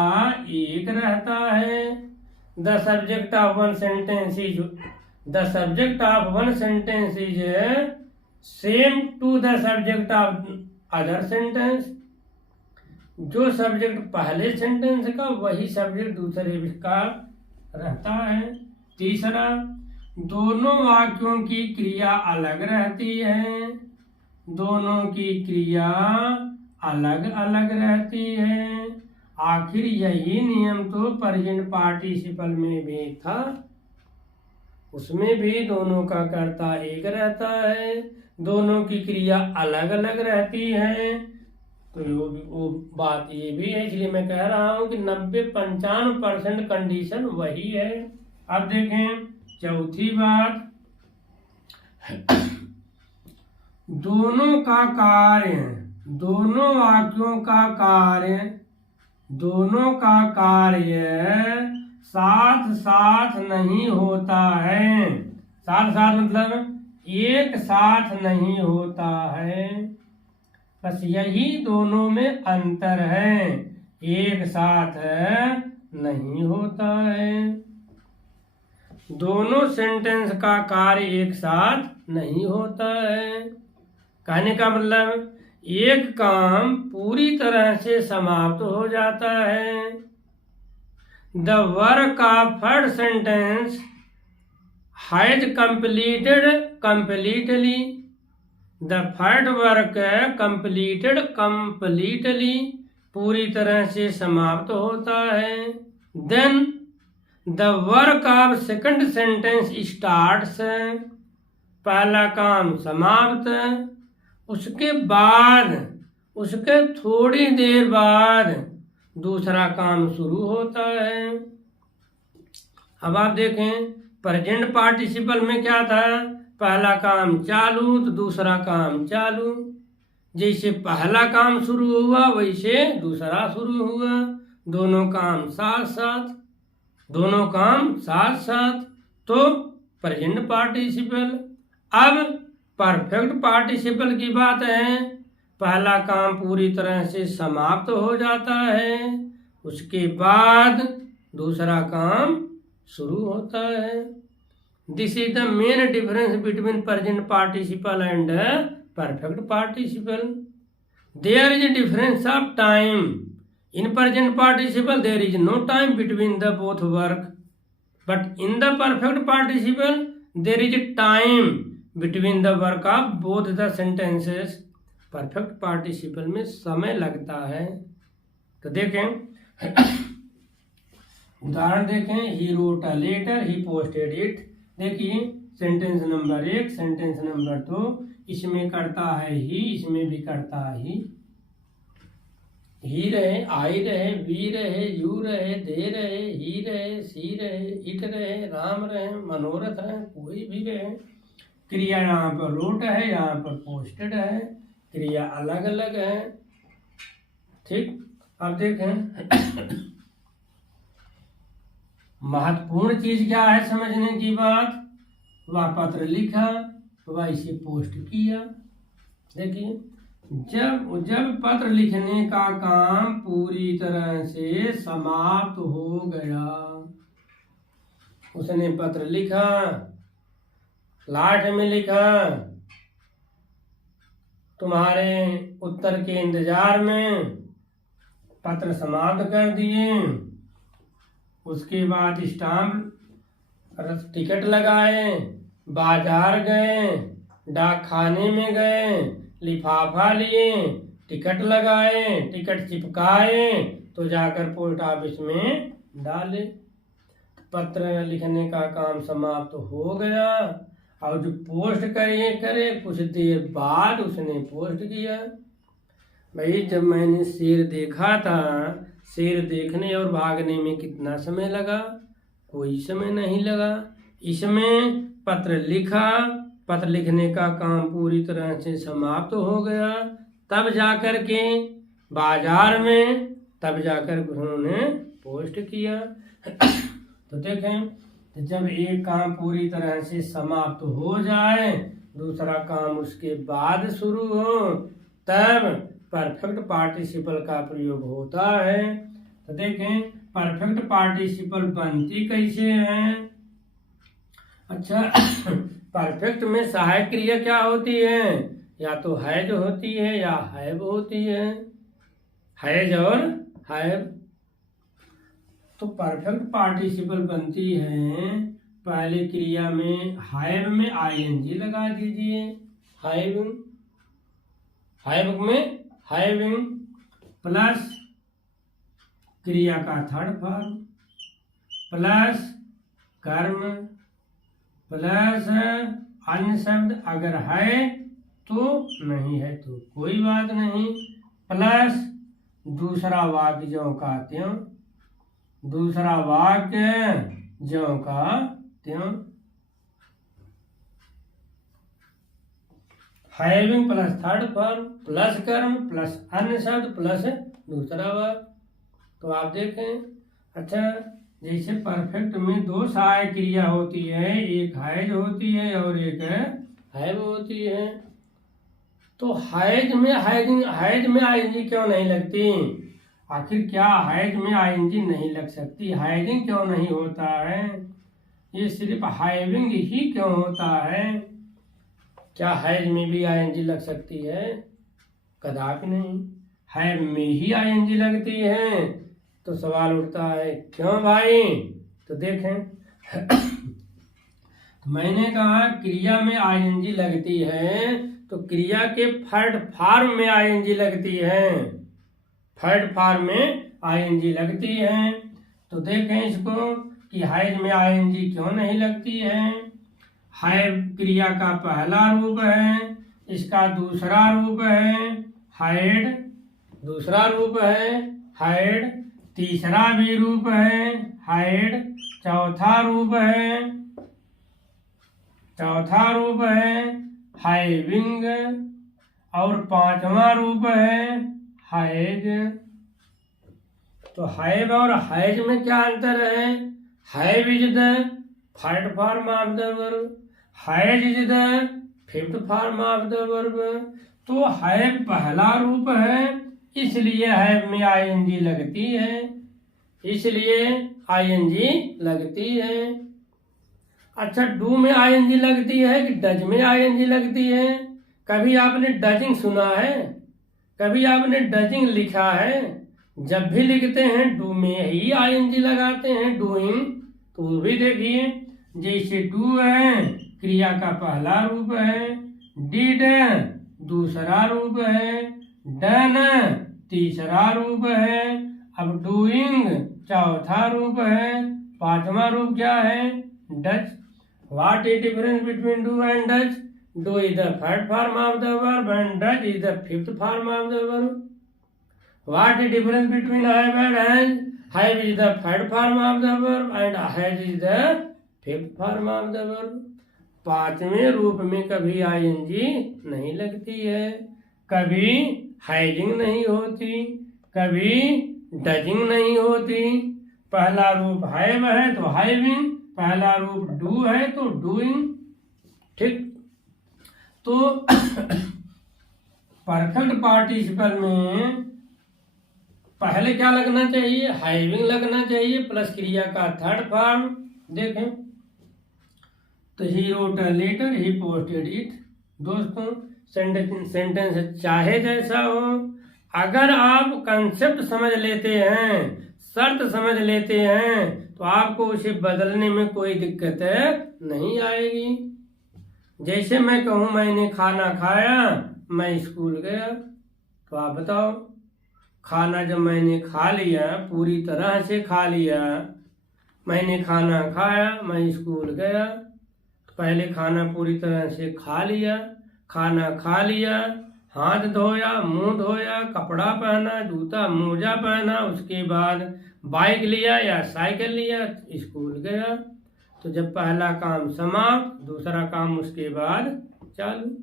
एक रहता है। The subject of one sentence is same to the subject of other sentence. जो सब्जेक्ट पहले सेंटेंस का वही सब्जेक्ट दूसरे का रहता है। तीसरा, दोनों वाक्यों की क्रिया अलग रहती है। दोनों की क्रिया अलग अलग रहती है। आखिर यही नियम तो प्रेजेंट पार्टिसिपल में भी था, उसमें भी दोनों का कर्ता एक रहता है, दोनों की क्रिया अलग अलग रहती है। तो वो बात ये भी है, इसलिए मैं कह रहा हूं कि 90-95% कंडीशन वही है। अब देखें चौथी बात, दोनों का कार्य, दोनों वाक्यों का कार्य, दोनों का कार्य साथ साथ नहीं होता है। साथ साथ मतलब एक साथ नहीं होता है, बस यही दोनों में अंतर है, एक साथ नहीं होता है। दोनों सेंटेंस का कार्य एक साथ नहीं होता है। कहने का मतलब एक काम पूरी तरह से समाप्त हो जाता है। The work of third sentence has completed completely. The third work completed completely, पूरी तरह से समाप्त होता है। Then the work of second sentence starts, पहला काम समाप्त, उसके बाद उसके थोड़ी देर बाद दूसरा काम शुरू होता है। अब आप देखें प्रेजेंट पार्टिसिपल में क्या था, पहला काम चालू तो दूसरा काम चालू, जैसे पहला काम शुरू हुआ वैसे दूसरा शुरू हुआ, दोनों काम साथ साथ, दोनों काम साथ साथ, तो प्रेजेंट पार्टिसिपल। अब परफेक्ट पार्टिसिपल की बात है, पहला काम पूरी तरह से समाप्त हो जाता है, उसके बाद दूसरा काम शुरू होता है। This is the main difference between present participle and perfect participle. There is a difference of time. In present participle there is no time between the both work, but in the perfect participle there is a time between the work of both the sentences. Perfect participle में समय लगता है। तो देखें उदाहरण देखें, he wrote a letter, he posted it. देखिए sentence number 1, sentence number 2, इसमें करता है ही, इसमें भी करता है ही रहे, आई रहे, वी रहे, यू रहे, दे रहे, ही रहे, सी रहे, इट रहे, राम रहे, मनोरथ रहे, कोई भी रहे। क्रिया यहाँ पर रोट है, यहाँ पर पोस्टेड है, क्रिया अलग अलग है। ठीक, अब देखें महत्वपूर्ण चीज क्या है समझने की बात, वह पत्र लिखा, वह इसे पोस्ट किया। देखिए जब पत्र लिखने का काम पूरी तरह से समाप्त हो गया, उसने पत्र लिखा, लास्ट में लिखा तुम्हारे उत्तर के इंतजार में, पत्र समाप्त कर दिए, उसके बाद स्टाम्प टिकट लगाए, बाजार गए, डाकखाने में गए, लिफाफा लिए, टिकट लगाए, टिकट चिपकाए, तो जाकर पोस्ट ऑफिस में डाले। पत्र लिखने का काम समाप्त हो गया, और जो पोस्ट करे कुछ देर बाद उसने पोस्ट किया। भाई जब मैंने शेर देखा था, शेर देखने और भागने में कितना समय लगा, कोई समय नहीं लगा। इसमें पत्र लिखा, पत्र लिखने का काम पूरी तरह से समाप्त हो गया, तब जाकर के बाजार में, तब जाकर उन्होंने पोस्ट किया। तो देखें, तो जब एक काम पूरी तरह से समाप्त हो जाए, दूसरा काम उसके बाद शुरू हो, तब परफेक्ट पार्टिसिपल का प्रयोग होता है। तो देखें परफेक्ट पार्टिसिपल बनती कैसे है। अच्छा परफेक्ट में सहायक क्रिया क्या होती है, या तो हैज होती है या हैव होती है। हैज और हैव। तो परफेक्ट पार्टिसिपल बनती है, पहले क्रिया में हैव में आईएनजी लगा दीजिए, हैविंग, हैव में हैविंग प्लस क्रिया का थर्ड फॉर्म प्लस कर्म प्लस अन्य शब्द, अगर है तो नहीं है तो कोई बात नहीं, प्लस दूसरा वाक्य ज्यों का त्यों, दूसरा वाक्य ज्यों का त्यों, having plus third form plus कर्म प्लस अन्य शब्द प्लस दूसरा वाक्य। तो आप देखें, अच्छा जैसे परफेक्ट में दो सहायक क्रिया होती है, एक हैज होती है और एक हैव होती है। तो हैज में आईएनजी क्यों नहीं लगती? आखिर क्या हैज में आईएनजी नहीं लग सकती? हैजिंग क्यों नहीं होता है? ये सिर्फ हैविंग ही क्यों होता है? क्या हैज में भी आईएनजी लग सकती है? कदापि नहीं, हैव में ही आईएनजी लगती है। तो सवाल उठता है क्यों भाई? तो देखें तो मैंने कहा क्रिया में आईएनजी लगती है, तो क्रिया के थर्ड फॉर्म में आईएनजी लगती है, थर्ड फॉर्म में आईएनजी लगती है। तो देखें इसको कि हैज में आईएनजी क्यों नहीं लगती है। हैव क्रिया का पहला रूप है, इसका दूसरा रूप है हैड, दूसरा रूप है हैड, तीसरा भी रूप है हैड, चौथा रूप है हैविंग और पांचवा रूप है हैज। तो हैव और हैज में क्या अंतर है? Have is the third form of the verb, has is the fifth form of the verb. तो हैव पहला रूप है, इसलिए हैव में आईएनजी लगती है, इसलिए आईएनजी लगती है। अच्छा, डू में आईएनजी लगती है कि डज में आईएनजी लगती है? कभी आपने डजिंग सुना है? कभी आपने डजिंग लिखा है? जब भी लिखते हैं डू में ही आईएनजी लगाते हैं, डूइंग। तो वो भी देखिए, जैसे डू है क्रिया का पहला रूप है, डिड दूसरा रूप है, डन तीसरा रूप है, अब डूइंग चौथा रूप है, पांचवा रूप क्या है? Dutch. What is difference between do and Dutch? Do is the third form of the verb and Dutch is the fifth form of the verb. What is difference between have and has? Have is the third form of the verb and has is the fifth form of the verb. पांचवें रूप में कभी ING नहीं लगती है, कभी hedging नहीं होती, कभी डजिंग नहीं होती। पहला रूप हैव है तो हैविंग, पहला रूप डू है तो डूइंग। ठीक, तो परफेक्ट पार्टिसिपल में पहले क्या लगना चाहिए? हैविंग लगना चाहिए प्लस क्रिया का थर्ड फॉर्म। देखें तो he wrote a letter, he posted it. दोस्तों सेंटेंस चाहे जैसा हो, अगर आप कंसेप्ट समझ लेते हैं, शर्त समझ लेते हैं, तो आपको उसे बदलने में कोई दिक्कत नहीं आएगी। जैसे मैं कहूँ मैंने खाना खाया, मैं स्कूल गया, तो आप बताओ खाना जब मैंने खा लिया, पूरी तरह से खा लिया, मैंने खाना खाया, मैं स्कूल गया, तो पहले खाना पूरी तरह से खा लिया, खाना खा लिया, हाथ धोया, मुंह धोया, कपड़ा पहना, जूता मोजा पहना, उसके बाद बाइक लिया या साइकिल लिया, स्कूल गया। तो जब पहला काम समाप्त, दूसरा काम उसके बाद चालू।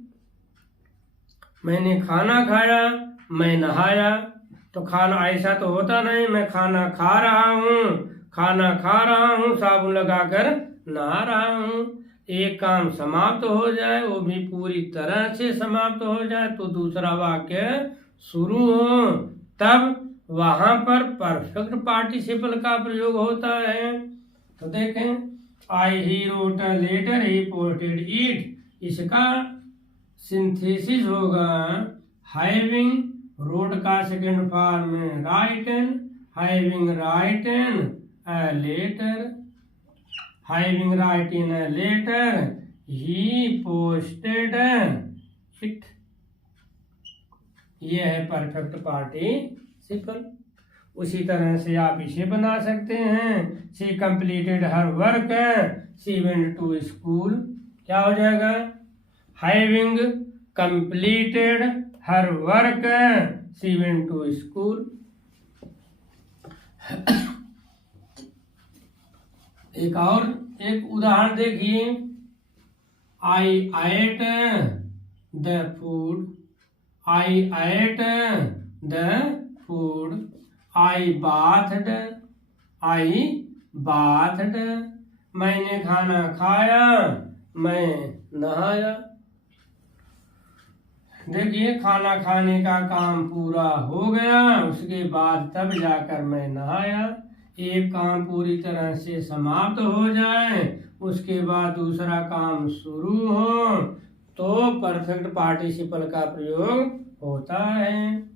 मैंने खाना खाया, मैं नहाया, तो खाना ऐसा तो होता नहीं मैं खाना खा रहा हूँ साबुन लगाकर नहा रहा हूँ। एक काम समाप्त हो जाए, वो भी पूरी तरह से समाप्त हो जाए, तो दूसरा वाक्य शुरू हो, तब वहां पर परफेक्ट पार्टिसिपल का प्रयोग होता है। तो देखें, I he wrote a letter, he posted it, इसका सिंथेसिस होगा हैविंग रोड का सेकंड फॉर्म है written, having written a letter, having written a letter, he posted it. ये है परफेक्ट पार्टिसिपल। उसी तरह से आप इसे बना सकते हैं, she completed her work, she went to school. क्या हो जाएगा? Having completed her work, she went to school. एक उदाहरण देखिए, I ate the food, I ate the food, I bathed, मैंने खाना खाया, मैं नहाया। देखिए, खाना खाने का काम पूरा हो गया, उसके बाद तब जाकर मैं नहाया। एक काम पूरी तरह से समाप्त हो जाए, उसके बाद दूसरा काम शुरू हो, तो परफेक्ट पार्टिसिपल का प्रयोग होता है।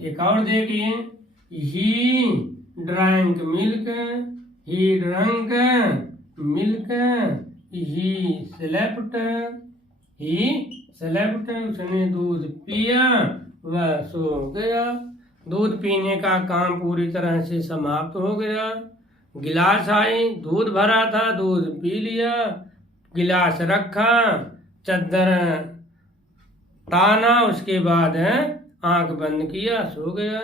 एक और देखिए, he drank milk, he drunk milk, he slept, उसने दूध पिया, वह सो गया। दूध पीने का काम पूरी तरह से समाप्त हो गया। गिलास आई, दूध भरा था, दूध पी लिया, गिलास रखा, चद्दर ताना, उसके बाद आंख बंद किया, सो गया।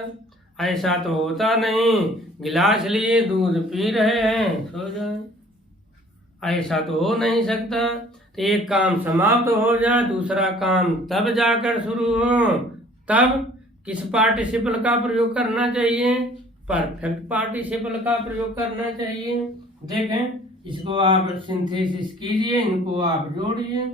ऐसा तो होता नहीं, गिलास लिए दूध पी रहे हैं, सो जाए, ऐसा तो हो नहीं सकता। तो एक काम समाप्त हो जाए, दूसरा काम तब जाकर शुरू हो, तब किस पार्टिसिपल का प्रयोग करना चाहिए? परफेक्ट पार्टिसिपल का प्रयोग करना चाहिए। देखें, इसको आप सिंथेसिस कीजिए, इनको आप जोड़िए।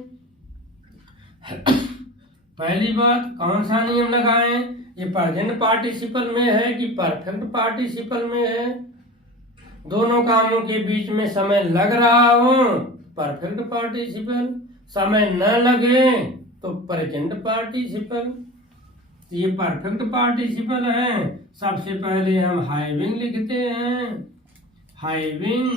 पहली बात, कौन सा नियम लगाएं? ये प्रेजेंट पार्टिसिपल में है कि परफेक्ट पार्टिसिपल में है? दोनों कामों के बीच में समय लग रहा हो, परफेक्ट पार्टिसिपल, समय न लगे तो प्रेजेंट पार्टिसिपल। ये परफेक्ट पार्टिसिपल है। सबसे पहले हम हैविंग लिखते हैं, हैविंग,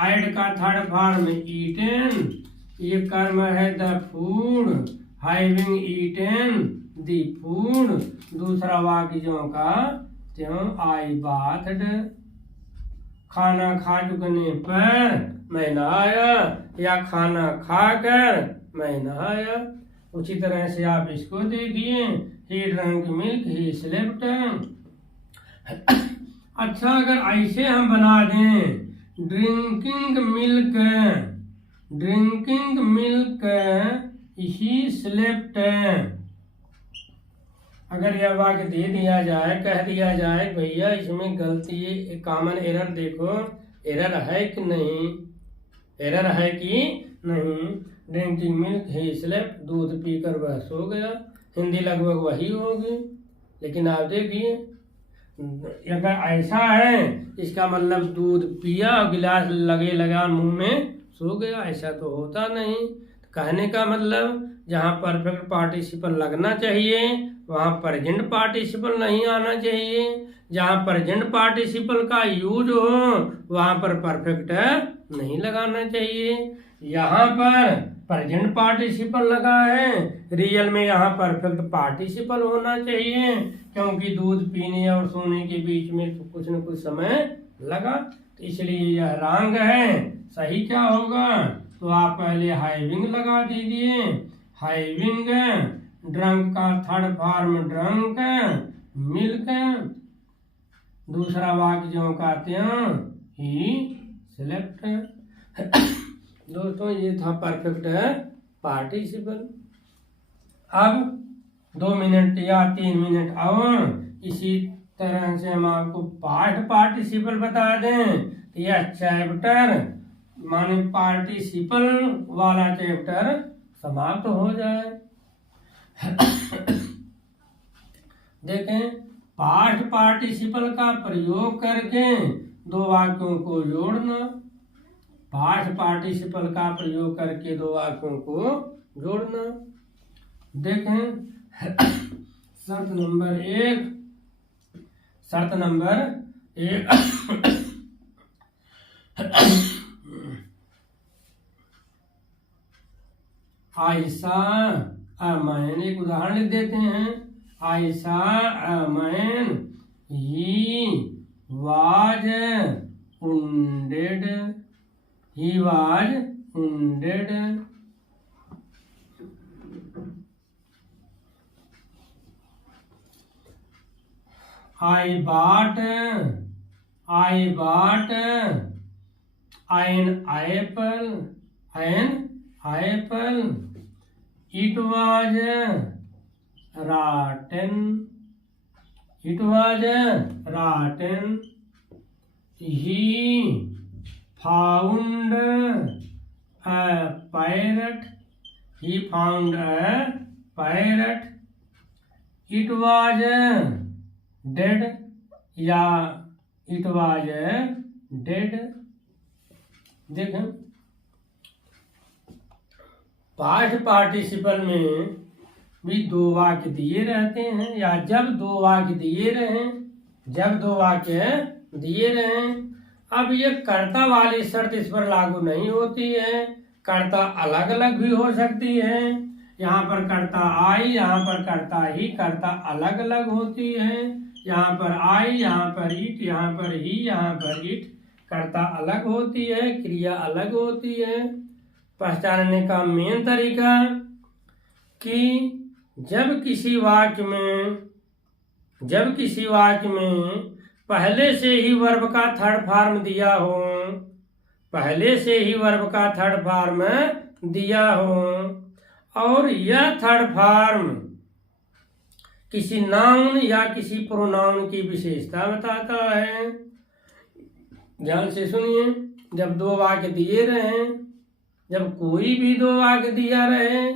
ऐड का थर्ड फॉर्म ईटेन, ये कर्म है the food, having eaten the food. दूसरा वाक्य जो का त्यों, आई बाथड, खाना खा चुकने पर मैं नहाया, या खाना खाकर मैं नहाया। उसी तरह से आप इसको देखिए, ही ड्रंक मिल्क, ही स्लेप्ट। अच्छा, अगर ऐसे हम बना दें, ड्रिंकिंग मिल्क, ही स्लेप्ट, अगर यह वाक्य दे दिया जाए, कह दिया जाए, भैया इसमें गलती है, कॉमन एरर देखो, एरर है कि नहीं, एरर है कि नहीं। ड्रिंकिंग मिल्क, ही स्लेप्ट, दूध पीकर वह सो गया, हिंदी लगभग वही होगी। लेकिन आप देखिए, अगर ऐसा है, इसका मतलब दूध पिया और गिलास लगा मुंह में, सो गया, ऐसा तो होता नहीं। कहने का मतलब, जहाँ परफेक्ट पार्टिसिपल लगना चाहिए वहाँ प्रेजेंट पार्टिसिपल नहीं आना चाहिए, जहाँ प्रेजेंट पार्टिसिपल का यूज हो वहाँ पर परफेक्ट नहीं लगाना चाहिए। यहाँ पर प्रेजेंट पार्टिसिपल लगा है, रियल में यहाँ परफेक्ट पार्टिसिपल होना चाहिए, क्योंकि दूध पीने और सोने के बीच में तो कुछ न कुछ समय लगा, तो इसलिए यह रॉन्ग है। सही क्या होगा? तो आप पहले हैविंग लगा दीजिए, हैविंग, ड्रंक का थर्ड फॉर्म ड्रंक मिल्क, दूसरा वाक्य जो कहते हैं ही सेलेक्ट। दोस्तों, ये था परफेक्ट पार्टिसिपल। अब 2 मिनट या 3 मिनट और इसी तरह से हम आपको पास्ट पार्टिसिपल बता दें। यह चैप्टर माने पार्टिसिपल वाला चैप्टर समाप्त हो जाए। देखें, पास्ट पार्टिसिपल का प्रयोग करके 2 वाक्यों को जोड़ना, पास्ट पार्टिसिपल का प्रयोग करके 2 वाक्यों को जोड़ना। देखें, शर्त नंबर एक आयशा अमैन, एक उदाहरण लिख देते हैं। Ayesha a man he was wounded I bought an apple it was rotten he found a parrot it was dead या it was dead। देखें पास्ट पार्टिसिपल में भी दो वाक्य दिए रहते हैं, या जब दो वाक्य दिए रहें अब ये कर्ता वाली शर्त इस पर लागू नहीं होती है। कर्ता अलग अलग भी हो सकती है। यहाँ पर कर्ता आई, यहाँ पर कर्ता ही, कर्ता अलग अलग होती है। यहाँ पर आई, यहाँ पर इट, यहाँ पर ही, यहाँ पर इट, कर्ता अलग होती है, क्रिया अलग होती है। पहचानने का मेन तरीका कि जब किसी वाक्य में पहले से ही वर्ब का थर्ड फॉर्म दिया हो और यह थर्ड फॉर्म किसी नाउन या किसी प्रोनाउन की विशेषता बताता है। ध्यान से सुनिए, जब दो वाक्य दिए रहे, जब कोई भी दो वाक्य दिया रहे,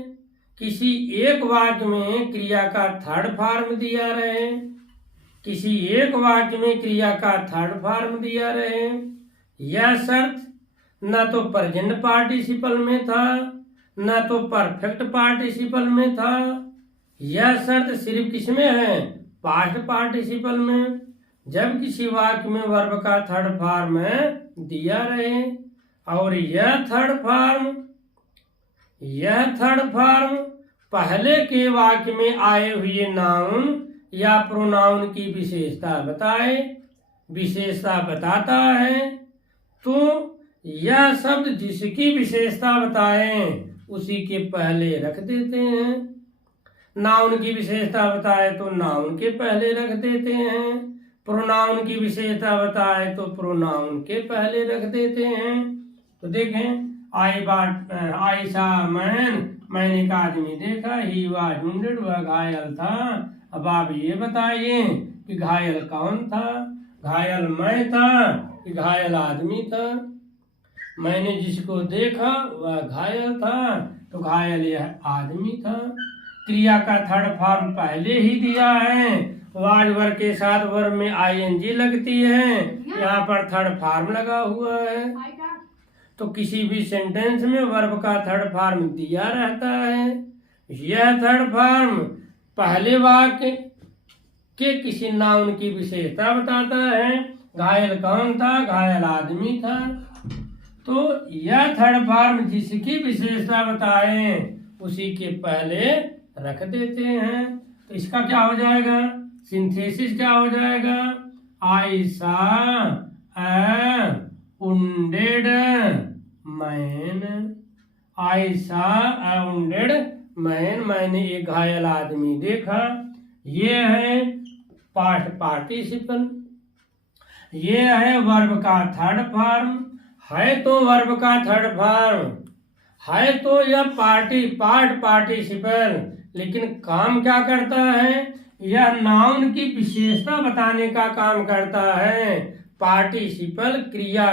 किसी एक वाक्य में क्रिया का थर्ड फॉर्म दिया रहे, यह शर्त न तो प्रेजेंट पार्टिसिपल में था न तो परफेक्ट पार्टिसिपल में था। यह शर्त सिर्फ किसमें है? पास्ट पार्टिसिपल में। जब किसी वाक्य में वर्ब का थर्ड फॉर्म दिया रहे और यह थर्ड फॉर्म पहले के वाक्य में आए हुए नाउन या प्रोनाउन की विशेषता बताता है, तो यह शब्द जिसकी विशेषता बताए उसी के पहले रख देते हैं। नाउन की विशेषता बताए तो नाउन के पहले रख देते हैं, प्रोनाउन की विशेषता बताए तो प्रोनाउन के पहले रख देते हैं। तो देखें, आयशा मैंने एक आदमी देखा, ही वाज वुंडेड, वह घायल था। अब आप ये बताइए कि घायल कौन था? घायल मैं था कि घायल आदमी था? मैंने जिसको देखा वह घायल था, तो घायल यह आदमी था। क्रिया का थर्ड फॉर्म पहले ही दिया है, वाज वर्ब के साथ वर्ब में आईएनजी लगती है, यहाँ पर थर्ड फॉर्म लगा हुआ है। तो किसी भी सेंटेंस में वर्ब का थर्ड फॉर्म दिया रहता है। यह थर्ड फॉर्म पहले वाक्य के किसी नाउन की विशेषता बताता है। घायल कौन था? घायल आदमी था। तो यह थर्ड फॉर्म जिसकी विशेषता बताए उसी के पहले रख देते हैं। तो इसका क्या हो जाएगा? सिंथेसिस क्या हो जाएगा? आयशा अ wounded man, आयशा अ wounded man, मैंने एक घायल आदमी देखा। ये है पास्ट पार्टिसिपल, ये है वर्ब का थर्ड फॉर्म। है तो वर्ब का थर्ड फॉर्म, है तो यह पार्ट पार्टिसिपल, लेकिन काम क्या करता है? यह नाउन की विशेषता बताने का काम करता है। पार्टिसिपल क्रिया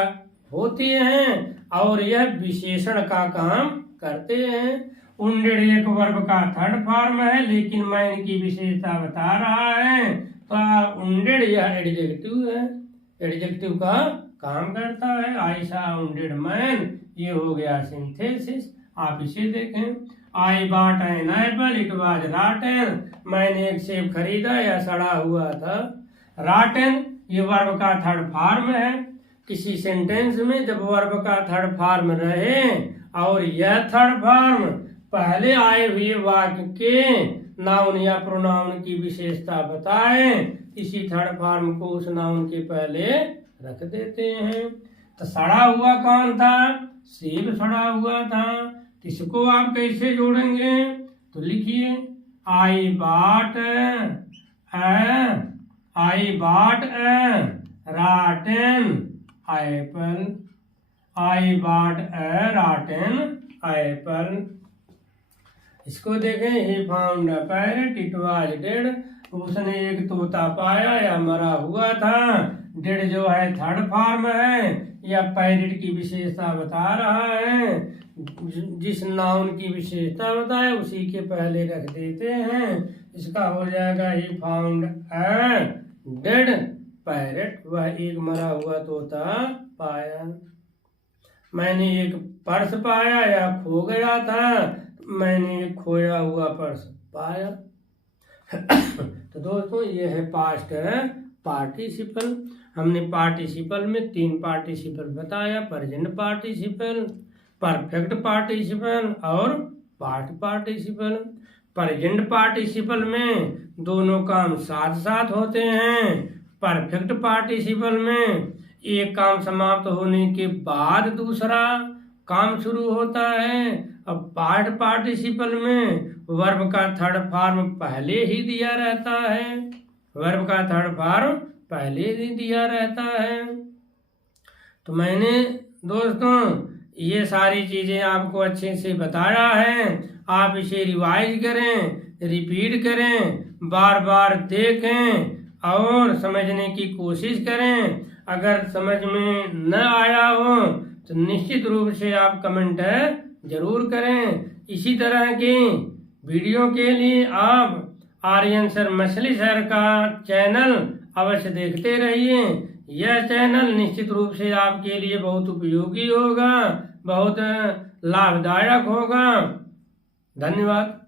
होती है और यह विशेषण का काम करते हैं। wounded एक वर्ब का थर्ड फॉर्म है, लेकिन मैन की विशेषता बता रहा है, तो wounded यह एडजेक्टिव है, एडजेक्टिव का काम करता है। आयशा wounded मैन, ये हो गया सिंथेसिस। आप इसे देखें, I bought an apple, it was रॉटन। मैंने एक सेब खरीदा या सड़ा हुआ था। रॉटन ये वर्ब का थर्ड फॉर्म है। किसी सेंटेंस में जब वर्ब का थर्ड फॉर्म रहे और यह थर्ड फॉर्म पहले आए हुए वाक्य के नाउन या प्रोनाउन की विशेषता बताए, इसी थर्ड फॉर्म को उस नाउन के पहले रख देते हैं। तो सड़ा हुआ कौन था? सेब सड़ा हुआ था। इसको आप कैसे जोड़ेंगे? तो लिखिए I bought A रॉटन Apple. I bought A रॉटन Apple. इसको देखें, he found a parrot, it was dead. उसने एक तोता पाया या मरा हुआ था। डेड जो है थर्ड फॉर्म है या पैरट की विशेषता बता रहा है। जिस नाउन की विशेषता बताए उसी के पहले रख देते हैं। इसका हो जाएगा he found a dead parrot, वह एक मरा हुआ तोता पाया। मैंने एक पर्स पाया या खो गया था, मैंने एक खोया हुआ पर्स पाया। तो दोस्तों ये है पास्ट पार्टिसिपल। हमने पार्टिसिपल में 3 पार्टिसिपल बताया, प्रेजेंट पार्टिसिपल, परफेक्ट पार्टिसिपल और पास्ट पार्टिसिपल। प्रेजेंट पार्टिसिपल में दोनों काम साथ साथ होते हैं। परफेक्ट पार्टिसिपल में एक काम समाप्त होने के बाद दूसरा काम शुरू होता है। अब पास्ट पार्टिसिपल में वर्ब का थर्ड फॉर्म पहले ही दिया रहता है। वर्ब का थर्ड फॉर्म पहले ही दिया रहता है। तो मैंने दोस्तों ये सारी चीज़ें आपको अच्छे से बताया है। आप इसे रिवाइज करें, रिपीट करें, बार बार देखें और समझने की कोशिश करें। अगर समझ में न आया हो तो निश्चित रूप से आप कमेंट जरूर करें। इसी तरह की वीडियो के लिए आप आर्यन सर मछली सर का चैनल अवश्य देखते रहिए। यह चैनल निश्चित रूप से आपके लिए बहुत उपयोगी होगा, बहुत लाभदायक होगा। धन्यवाद।